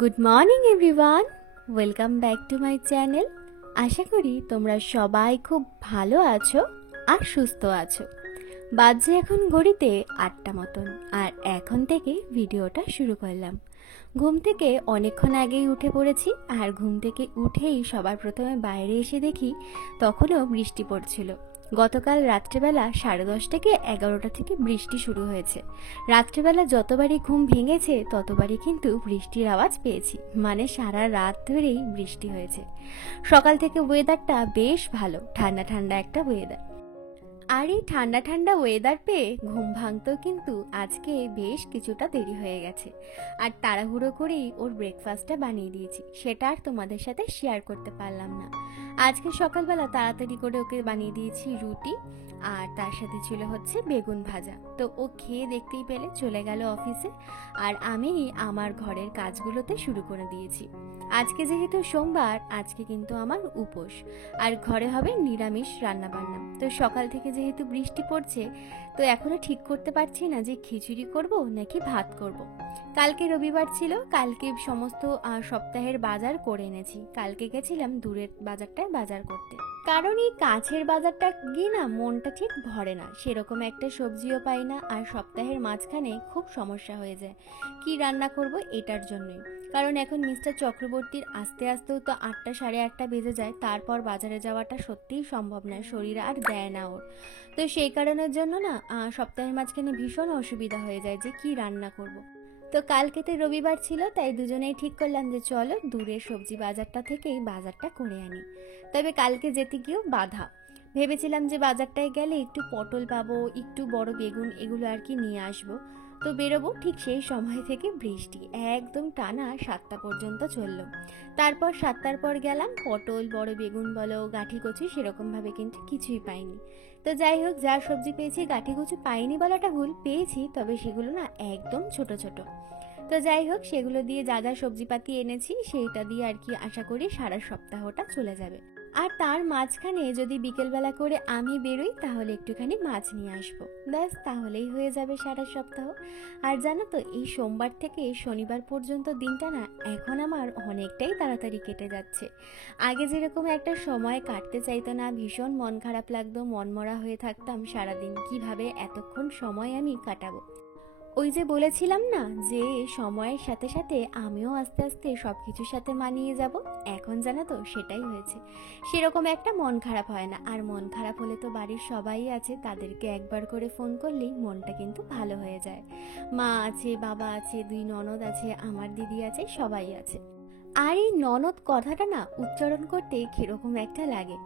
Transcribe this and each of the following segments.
Good morning everyone, welcome back to my channel. আশা করি তোমরা সবাই খুব ভালো আছো আর সুস্থ আছো। বাজে এখন ঘড়িতে 8টা মতন, আর এখন থেকে ভিডিওটা শুরু করলাম। ঘুম থেকে অনেকক্ষণ আগেই উঠে পড়েছি, আর ঘুম থেকে উঠেই সবার প্রথমে বাইরে এসে দেখি তখনও বৃষ্টি পড়ছিল। গতকাল রাত্রেবেলা 10:30 থেকে 11টা থেকে বৃষ্টি শুরু হয়েছে। রাত্রেবেলা যতবারই ঘুম ভেঙেছে ততবারই কিন্তু বৃষ্টির আওয়াজ পেয়েছি, মানে সারা রাত ধরেই বৃষ্টি হয়েছে। সকাল থেকে ওয়েদারটা বেশ ভালো, ঠান্ডা ঠান্ডা একটা ওয়েদার। আর এই ঠান্ডা ঠান্ডা ওয়েদার পেয়ে ঘুম ভাঙতেও কিন্তু আজকে বেশ কিছুটা দেরি হয়ে গেছে। আর তাড়াহুড়ো করেই ওর ব্রেকফাস্টটা বানিয়ে দিয়েছি, সেটা আর তোমাদের সাথে শেয়ার করতে পারলাম না। আজকে সকালবেলা তাড়াতাড়ি করে ওকে বানিয়ে দিয়েছি রুটি, আর তার সাথে ছিল হচ্ছে বেগুন ভাজা। তো ও খেয়ে দেখতেই পেলে চলে গেল অফিসে, আর আমি আমার ঘরের কাজগুলোতে শুরু করে দিয়েছি। আজকে যেহেতু সোমবার, আজকে কিন্তু আমার উপোস, আর ঘরে হবে নিরামিষ রান্নাবান্না। তো সকাল থেকে যেহেতু বৃষ্টি পড়ছে, তো এখনো ঠিক করতে পারছি না যে খিচুড়ি করব নাকি ভাত করব। কালকে রবিবার ছিল, কালকে সমস্ত সপ্তাহের বাজার করে এনেছি। কালকে গেছিলাম দূরের বাজারটায় বাজার করতে, কারণ এই কাছের বাজারটা গিয়ে না মনটা ঠিক ভরে না, সেরকম একটা সবজিও পাই না, আর সপ্তাহের মাঝখানে খুব সমস্যা হয়ে যায় কি রান্না করব এটার জন্যই। কারণ এখন মিস্টার চক্রবর্তীর আসতে আসতেও তো 8টা সাড়ে 8টা বেজে যায়, তারপর বাজারে যাওয়াটা সত্যিই সম্ভব নয়, শরীর আর দেয় না ওর। তো সেই কারণের জন্য না সপ্তাহের মাঝখানে ভীষণ অসুবিধা হয়ে যায় যে কি রান্না করব। তো কালকে তো রবিবার ছিল, তাই দুজনেই ঠিক করলাম যে চলো দূরের সবজি বাজারটা থেকেই বাজারটা করে আনি। তবে কালকে যেতে গিয়েও বাধা। ভেবেছিলাম যে বাজারটায় গেলে একটু পটল পাবো, একটু বড় বেগুন, এগুলো আর কি নিয়ে আসবো। তো বেরোবো, ঠিক সেই সময় থেকে বৃষ্টি একদম টানা 7টা পর্যন্ত চললো। তারপর 7টার পর গেলাম, পটল বড় বেগুন বলো গাঠি কচু সেরকম ভাবে কিন্তু কিছুই পাইনি। তো যাই হোক, যা সবজি পেয়েছি, গাঠি কচু পাইনি বলাটা ভুল, পেয়েছি, তবে সেগুলো না একদম ছোট ছোট। তো যাই হোক, সেগুলো দিয়ে যা যা সবজিপাতি এনেছি সেইটা দিয়ে আর কি আশা করি সারা সপ্তাহটা চলে যাবে। আর তার মাঝখানে যদি বিকেলবেলা করে আমি বেরোই, তাহলে একটুখানি মাছ নিয়ে আসবো, ব্যাস তাহলেই হয়ে যাবে সারা সপ্তাহ। আর জানো তো, এই সোমবার থেকে শনিবার পর্যন্ত দিনটা না এখন আমার অনেকটাই তাড়াতাড়ি কেটে যাচ্ছে। আগে যেরকম একটা সময় কাটতে চাইতো না, ভীষণ মন খারাপ লাগতো, মনমরা হয়ে থাকতাম সারাদিন, কিভাবে এতক্ষণ সময় আমি কাটাবো। ওই যে বলেছিলাম না যে সময়ের সাথে সাথে আমিও আস্তে আস্তে সবকিছুর সাথে মানিয়ে যাব, এখন জানো তো সেটাই হয়েছে। সেরকম একটা মন খারাপ হয় না, আর মন খারাপ হলে তো বাড়ির সবাই আছে, তাদেরকে একবার করে ফোন করলেই মনটা কিন্তু ভালো হয়ে যায়। মা আছে, বাবা আছে, 2 ননদ আছে, আমার দিদি আছে, সবাই আছে। আর এই ননদ কথাটা না উচ্চারণ করতে কিরকম একটা লাগে।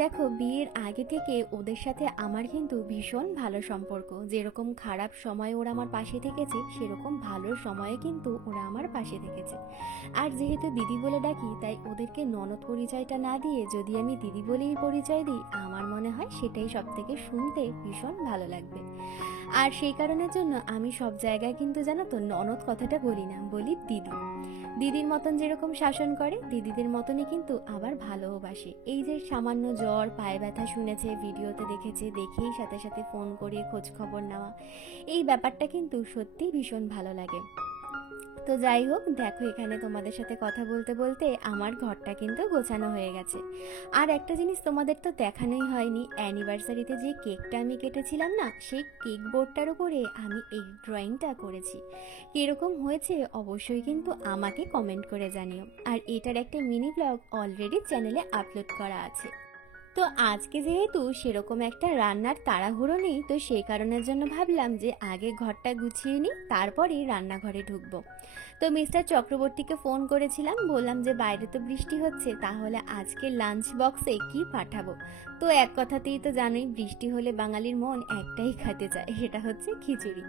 দেখো, বিয়ের আগে থেকে ওদের সাথে আমার কিন্তু ভীষণ ভালো সম্পর্ক, যেরকম খারাপ সময় ওরা আমার পাশে থেকেছে, সেরকম ভালো সময়ে কিন্তু ওরা আমার পাশে থেকেছে। আর যেহেতু দিদি বলে ডাকি, তাই ওদেরকে ননদ পরিচয়টা না দিয়ে যদি আমি দিদি বলেই পরিচয় দিই, আমার মনে হয় সেটাই সব থেকে শুনতে ভীষণ ভালো লাগবে। আর সেই কারণের জন্য আমি সব জায়গায় কিন্তু জানো তো ননদ কথাটা বলি না, বলি দিদি। দিদির মতন যেরকম শাসন করে, দিদিদের মতনই কিন্তু আবার ভালোবাসে। এই যে সামান্য জ্বর, পায়ে ব্যথা শুনেছে, ভিডিওতে দেখেছে, দেখেই সাথে সাথে ফোন করে খোঁজ খবর নেওয়া, এই ব্যাপারটা কিন্তু সত্যিই ভীষণ ভালো লাগে। তো যাই হোক, দেখো এখানে তোমাদের সাথে কথা বলতে বলতে আমার ঘরটা কিন্তু গোছানো হয়ে গেছে। আর একটা জিনিস তোমাদের তো দেখানোই হয়নি, অ্যানিভার্সারিতে যে কেকটা আমি কেটেছিলাম না, সেই কেক বোর্ডটার উপরে আমি এই ড্রয়িংটা করেছি। কিরকম হয়েছে অবশ্যই কিন্তু আমাকে কমেন্ট করে জানিও। আর এটার একটা মিনি ব্লগ অলরেডি চ্যানেলে আপলোড করা আছে। তো আজকে যেহেতু সেরকম একটা রান্নার তাড়াহুড়ো নেই, তো সেই কারণের জন্য ভাবলাম যে আগে ঘরটা গুছিয়ে নিই, তারপরেই রান্নাঘরে ঢুকবো। তো মিস্টার চক্রবর্তীকে ফোন করেছিলাম, বললাম যে বাইরে তো বৃষ্টি হচ্ছে, তাহলে আজকে লাঞ্চ বক্সে কি পাঠাবো। তো এক কথাতেই তো জানোই, বৃষ্টি হলে বাঙালির মন একটাই খেতে চায়, সেটা হচ্ছে খিচুড়ি।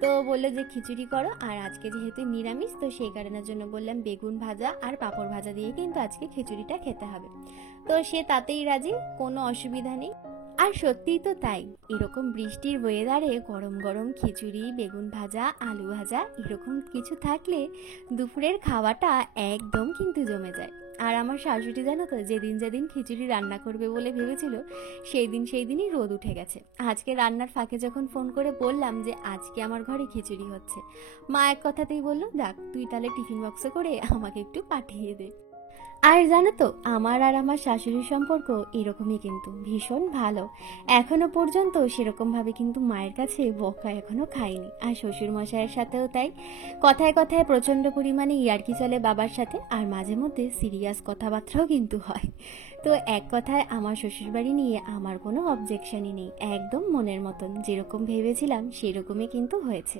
তো বললো যে খিচুড়ি করো, আর আজকে যেহেতু নিরামিষ, তো সেই কারণের জন্য বললাম বেগুন ভাজা আর পাঁপড় ভাজা দিয়ে কিন্তু আজকে খিচুড়িটা খেতে হবে। তো সে তাতেই রাজি, কোনো অসুবিধা নেই। আর সত্যিই তো তাই, এরকম বৃষ্টির ওয়েদারে গরম গরম খিচুড়ি, বেগুন ভাজা, আলু ভাজা এরকম কিছু থাকলে দুপুরের খাওয়াটা একদম কিন্তু জমে যায়। আর আমার শাশুড়ি জানো তো, যেদিন যেদিন খিচুড়ি রান্না করবে বলে ভেবেছিল সেই দিনই রোদ উঠে গেছে। আজকে রান্নার ফাঁকে যখন ফোন করে বললাম যে আজকে আমার ঘরে খিচুড়ি হচ্ছে, মা এক কথাতেই বললো, দেখ তুই তাহলে টিফিন বক্সে করে আমাকে একটু পাঠিয়ে দে। আর জানো তো, আমার আর আমার শাশুড়ির সম্পর্ক এরকমই, কিন্তু ভীষণ ভালো। এখনো পর্যন্ত সেরকম ভাবে কিন্তু মায়ের কাছে বকা এখনো খাইনি। আর শ্বশুর মশাইয়ের সাথেও তাই, কথায় কথায় প্রচন্ড পরিমাণে ইয়ার্কি চলে বাবার সাথে, আর মাঝে মধ্যে সিরিয়াস কথাবার্তাও কিন্তু হয়। তো এক কথায় আমার শ্বশুরবাড়ি নিয়ে আমার কোনো অবজেকশনই নেই, একদম মনের মতন যেরকম ভেবেছিলাম সেরকমই কিন্তু হয়েছে।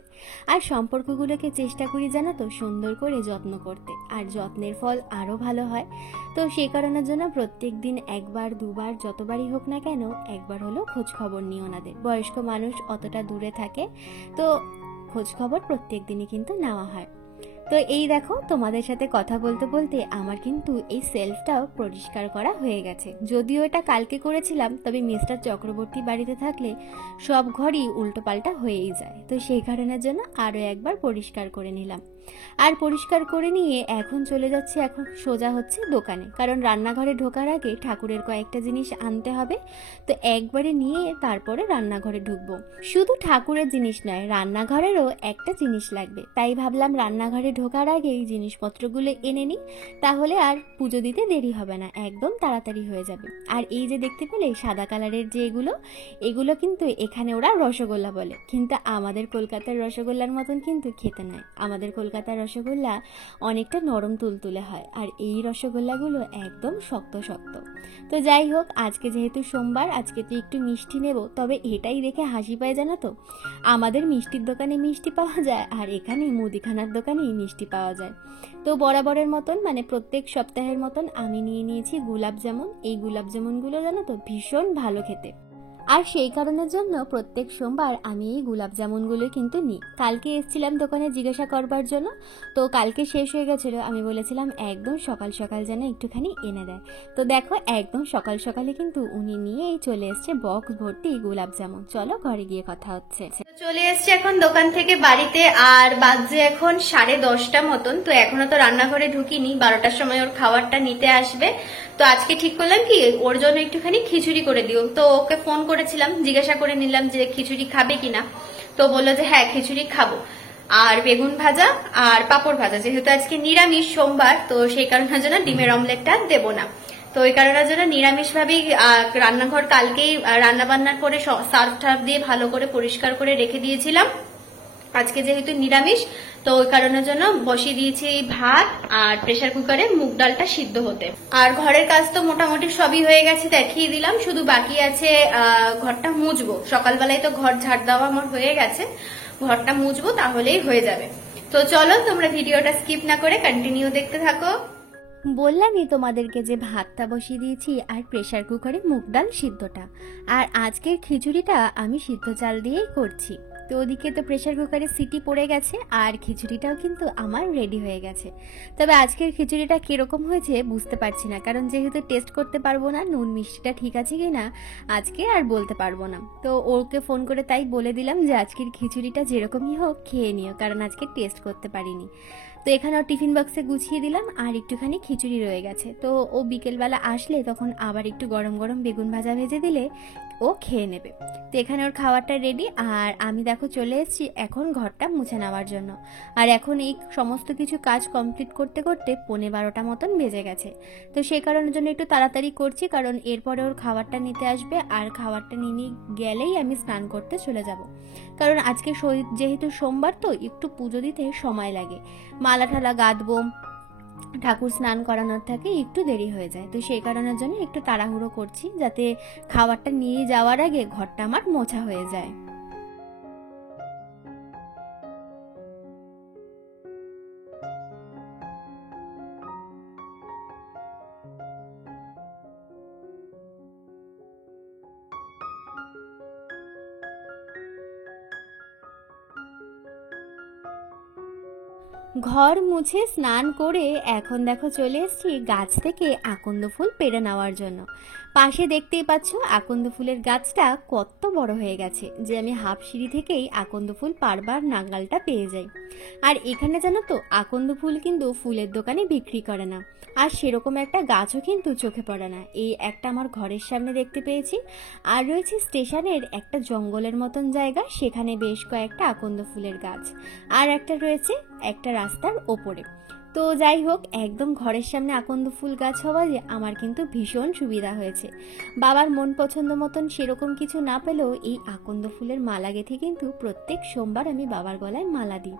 আর সম্পর্কগুলোকে চেষ্টা করি জানো তো সুন্দর করে যত্ন করতে, আর যত্নের ফল আরও ভালো হয়। তো সেই কারণের জন্য প্রত্যেক দিন একবার দুবার যতবারই হোক না কেন একবার হলো খোঁজ খবর নিই ওনাদের। বয়স্ক মানুষ অতটা দূরে থাকে, তো খোঁজ খবর প্রত্যেক দিনই কিন্তু নেওয়া হয়। তো এই দেখো, তোমাদের সাথে কথা বলতে বলতে আমার কিন্তু এই সেলফটাও পরিষ্কার করা হয়ে গেছে। যদিও এটা কালকে করেছিলাম, তবে মিস্টার চক্রবর্তী বাড়িতে থাকলে সব ঘরই উল্টোপাল্টা হয়েই যায়, তো সেই কারণের জন্য আরও একবার পরিষ্কার করে নিলাম। আর পরিষ্কার করে নিয়ে এখন চলে যাচ্ছে, এখন সোজা হচ্ছে দোকানে, কারণ রান্নাঘরে ঢোকার আগে ঠাকুরের কয়েকটা জিনিস আনতে হবে। তো একবারে নিয়ে তারপরে রান্নাঘরে ঢুকবো। শুধু ঠাকুরের জিনিস নয়, রান্নাঘরেরও একটা জিনিস লাগবে, তাই ভাবলাম রান্নাঘরে ঢোকার আগে এই জিনিসপত্রগুলো এনে নিই, তাহলে আর পুজো দিতে দেরি হবে না, একদম তাড়াতাড়ি হয়ে যাবে। আর এই যে দেখতে পেলে সাদা কালারের যে এগুলো কিন্তু এখানে ওরা রসগোল্লা বলে, কিন্তু আমাদের কলকাতার রসগোল্লার মতন কিন্তু খেতে নয়। আমাদের কলকাতার রসগোল্লা অনেকটা নরম তুলতুলে হয়, আর এই রসগোল্লাগুলো একদম শক্ত শক্ত। তো যাই হোক, আজকে যেহেতু সোমবার, আজকে তো একটু মিষ্টি নেব। তবে এটাই দেখে হাসি পায় জানো তো, আমাদের মিষ্টির দোকানে মিষ্টি পাওয়া যায় আর এখানে মুদিখানার দোকানেই মিষ্টি পাওয়া যায়। তো বরাবরের মতন, মানে প্রত্যেক সপ্তাহের মতন আমি নিয়ে নিয়েছি গোলাপ জামুন। এই গোলাপ জামুনগুলো জানো তো ভীষণ ভালো খেতে, আর সেই কারণের জন্য প্রত্যেক সোমবার আমি এই গোলাপ জামুনগুলো কিন্তু নিই। কালকে এসেছিলাম দোকানে জিজ্ঞাসা করবার জন্য, তো কালকে শেষ হয়ে গেছিলো। আমি বলেছিলাম একদম সকাল সকাল যেন একটুখানি এনে দেয়। তো দেখো, একদম সকাল সকালে কিন্তু উনি নিয়েই চলে এসছে বক্স ভর্তি গোলাপ জামুন। চলো ঘরে গিয়ে কথা হচ্ছে। চলে এসছে এখন দোকান থেকে বাড়িতে, আর বাজে এখন 10:30 মতন। তো এখনো তো রান্নাঘরে ঢুকিনি, 12টার সময় ওর খাবারটা নিতে আসবে। তো আজকে ঠিক করলাম কি ওর জন্য একটুখানি খিচুড়ি করে দিও। তো ওকে ফোন করেছিলাম, জিজ্ঞাসা করে নিলাম যে খিচুড়ি খাবে কিনা। তো বললো যে হ্যাঁ খিচুড়ি খাবো, আর বেগুন ভাজা আর পাঁপড় ভাজা। যেহেতু আজকে নিরামিষ সোমবার, তো সেই কারণের জন্য ডিমের অমলেটটা দেবো না। তো ওই কারণের জন্য নিরামিষ ভাবেই রান্নাঘর কালকেই রান্না বান্নার করে সার্ফ টার্ফ দিয়ে ভালো করে পরিষ্কার করে রেখে দিয়েছিলাম। আজকে যেহেতু নিরামিষ, তো ওই কারণের জন্য বসিয়ে দিয়েছি ভাত, আর প্রেসার কুকারে মুগ ডালটা সিদ্ধ হতে। আর ঘরের কাজ তো মোটামুটি সবই হয়ে গেছে, দেখিয়ে দিলাম। শুধু বাকি আছে ঘরটা মুছবো। সকালবেলায় তো ঘর ঝাড় দেওয়া আমার হয়ে গেছে, ঘরটা মুছবো তাহলেই হয়ে যাবে। তো চলো তোমরা ভিডিওটা স্কিপ না করে কন্টিনিউ দেখতে থাকো। বললামই তোমাদেরকে যে ভাতটা বসিয়ে দিয়েছি আর প্রেসার কুকারে মুগ ডাল সিদ্ধটা। আর আজকের খিচুড়িটা আমি সিদ্ধ চাল দিয়েই করছি। তো ওদিকে তো প্রেসার কুকারে সিটি পড়ে গেছে, আর খিচুড়িটাও কিন্তু আমার রেডি হয়ে গেছে। তবে আজকের খিচুড়িটা কিরকম হয়েছে বুঝতে পারছি না, কারণ যেহেতু টেস্ট করতে পারবো না নুন মিষ্টিটা ঠিক আছে কি না আজকে আর বলতে পারবো না। তো ওকে ফোন করে তাই বলে দিলাম যে আজকের খিচুড়িটা যেরকমই হোক খেয়ে নিও, কারণ আজকে টেস্ট করতে পারিনি। তো এখানে টিফিন বক্সে গুছিয়ে দিলাম, আর একটুখানি খিচুড়ি রয়ে গেছে। তো ও বিকেলবেলা আসলে তখন আবার একটু গরম গরম বেগুন ভাজা ভেজে দিলে ও খেয়ে নেবে। তো এখানে ওর খাবারটা রেডি, আর আমি দেখো চলে এসেছি এখন ঘরটা মুছে নেওয়ার জন্য। আর এখন এই সমস্ত কিছু কাজ কমপ্লিট করতে করতে 11:15 মতন বেজে গেছে। তো সেই কারণের জন্য একটু তাড়াতাড়ি করছি, কারণ এরপরে ওর খাবারটা নিতে আসবে, আর খাবারটা নিয়ে গেলেই আমি স্নান করতে চলে যাব। কারণ আজকে যেহেতু সোমবার, তো একটু পুজো দিতে সময় লাগে, মালা ঠালা গাঁথবো, ঠাকুর স্নান করানোর থেকে একটু দেরি হয়ে যায়। তো সেই কারণের জন্য একটু তাড়াহুড়ো করছি, যাতে খাবারটা নিয়ে যাওয়ার আগে ঘরটা আমার মোছা হয়ে যায়। ঘর মুছে স্নান করে এখন দেখো চলে এসেছি গাছ থেকে আকন্দ ফুল পেড়ে নেওয়ার জন্য। পাশে দেখতেই পাচ্ছ আকন্দ ফুলের গাছটা কত বড় হয়ে গেছে যে আমি হাফ সিঁড়ি থেকেই আকন্দ ফুল পারবার নাগালটা পেয়ে যাই। আর এখানে জানো তো আকন্দ ফুল কিন্তু ফুলের দোকানে বিক্রি করে না, আর সেরকম একটা গাছও কিন্তু চোখে পড়ে না। এই একটা আমার ঘরের সামনে দেখতে পেয়েছি, আর রয়েছে স্টেশনের একটা জঙ্গলের মতন জায়গা, সেখানে বেশ কয়েকটা আকন্দ ফুলের গাছ, আর একটা রয়েছে একটা রাস্তার ওপরে। তো যাই হোক, একদম ঘরের সামনে আকন্দ ফুল গাছ হওয়ায় আমার কিন্তু ভীষণ সুবিধা হয়েছে। বাবার মন পছন্দ মতন সেরকম কিছু না পেলেও এই আকন্দ ফুলের মালা গেঁথে কিন্তু প্রত্যেক সোমবার আমি বাবার গলায় মালা দিই।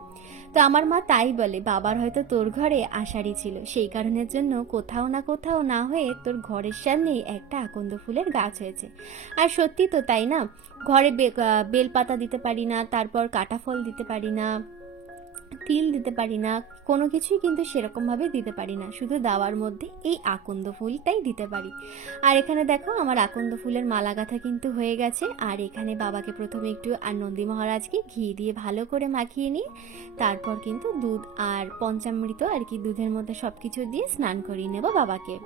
তো আমার মা তাই বলে, বাবার হয়তো তোর ঘরে আষাঢ়ি ছিল, সেই কারণের জন্য কোথাও না হয়ে তোর ঘরের সামনেই একটা আকন্দ ফুলের গাছ হয়েছে। আর সত্যি তো তাই না, ঘরে বেলপাতা দিতে পারি না, তারপর কাটা ফল দিতে পারি না, তিল দিতে পারি না, কোনো কিছুই কিন্তু সেরকমভাবে দিতে পারি না, শুধু দাওয়ার মধ্যে এই আকন্দ ফুলটাই দিতে পারি। আর এখানে দেখো আমার আকন্দ ফুলের মালা গাঁথা কিন্তু হয়ে গেছে। আর এখানে বাবাকে প্রথমে একটু আর নন্দী মহারাজকে ঘি দিয়ে ভালো করে মাখিয়ে নিয়ে তারপর কিন্তু দুধ আর পঞ্চামৃত আর কি দুধের মধ্যে সবকিছু দিয়ে স্নান করিয়ে নেব বাবাকে।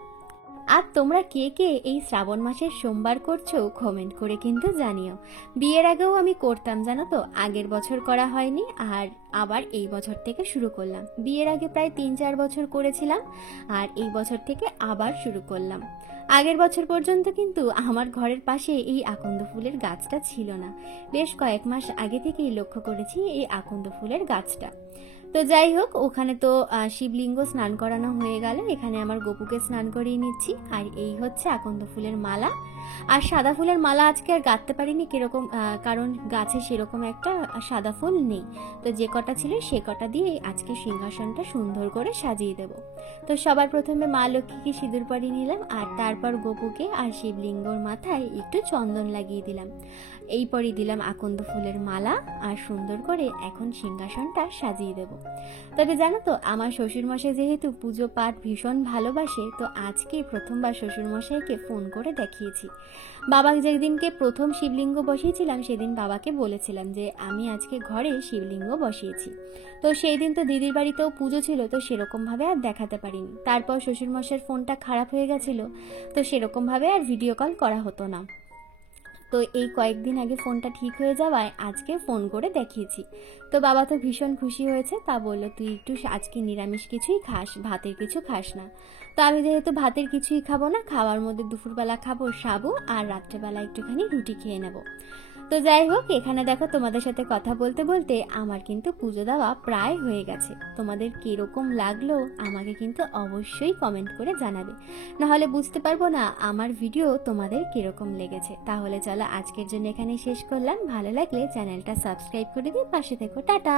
আর তোমরা কে কে এই শ্রাবণ মাসের সোমবার করছো কমেন্ট করে কিন্তু জানিও। বিয়ের আগেও আমি করতাম জানো তো, আগের বছর করা হয়নি, আর আবার এই বছর থেকে শুরু করলাম। বিয়ের আগে প্রায় 3-4 বছর করেছিলাম, আর এই বছর থেকে আবার শুরু করলাম। আগের বছর পর্যন্ত কিন্তু আমার ঘরের পাশে এই আকন্দ ফুলের গাছটা ছিল না, বেশ কয়েক মাস আগে থেকেই লক্ষ্য করেছি এই আকন্দ ফুলের গাছটা। তো যাই হোক, ওখানে তো শিবলিঙ্গ স্নান করানো হয়ে গেল, এখানে আমার গপুকে স্নান করিয়ে নিচ্ছি। আর এই হচ্ছে আকন্দ ফুলের মালা। আর সাদা ফুলের মালা আজকে আর গাঁথতে পারিনি, কিরকম কারণ গাছে সেরকম একটা সাদা ফুল নেই, তো যে কটা ছিল সে কটা দিয়ে আজকে সিংহাসনটা সুন্দর করে সাজিয়ে দেব। তো সবার প্রথমে মা লক্ষ্মীকে সিঁদুর পরিয়ে নিলাম, আর তারপর গপুকে আর শিবলিঙ্গর মাথায় একটু চন্দন লাগিয়ে দিলাম। এইপরই দিলাম আকন্দ ফুলের মালা, আর সুন্দর করে এখন সিংহাসনটা সাজিয়ে দেব। তবে জানো তো, আমার শ্বশুরমশাই যেহেতু পুজো পাঠ ভীষণ ভালোবাসে, তো আজকে প্রথমবার শ্বশুরমশাইকে ফোন করে দেখিয়েছি। বাবা যেদিনকে প্রথম শিবলিঙ্গ বসিয়েছিলাম সেদিন বাবাকে বলেছিলাম যে আমি আজকে ঘরে শিবলিঙ্গ বসিয়েছি। তো সেই দিন তো দিদির বাড়িতেও পুজো ছিল, তো সেরকম ভাবে আর দেখাতে পারিনি। তারপর শ্বশুরমশাইয়ের ফোনটা খারাপ হয়ে গেছিল, তো সেরকম ভাবে আর ভিডিও কল করা হতো না। তো এই কয়েকদিন আগে ফোনটা ঠিক হয়ে যাওয়ায় আজকে ফোন করে দেখিয়েছি। তো বাবা তো ভীষণ খুশি হয়েছে, তা বললো তুই একটু আজকে নিরামিষ কিছুই খাস, ভাতের কিছু খাস না। তো আমি যেহেতু ভাতের কিছুই খাবো না, খাওয়ার মধ্যে দুপুরবেলা খাবো সাবু, আর রাত্রেবেলা একটুখানি রুটি খেয়ে নেব। তো যাই হোক, এখানে দেখো তোমাদের সাথে কথা বলতে বলতে আমার কিন্তু পুজো দেওয়া প্রায় হয়ে গেছে। তোমাদের কিরকম লাগলো আমাকে কিন্তু অবশ্যই কমেন্ট করে জানাবে, নাহলে বুঝতে পারবো না আমার ভিডিও তোমাদের কিরকম লেগেছে। তাহলে চলো আজকের জন্য এখানে শেষ করলাম, ভালো লাগলে চ্যানেলটা সাবস্ক্রাইব করে দিয়ে পাশে থেকো। টাটা।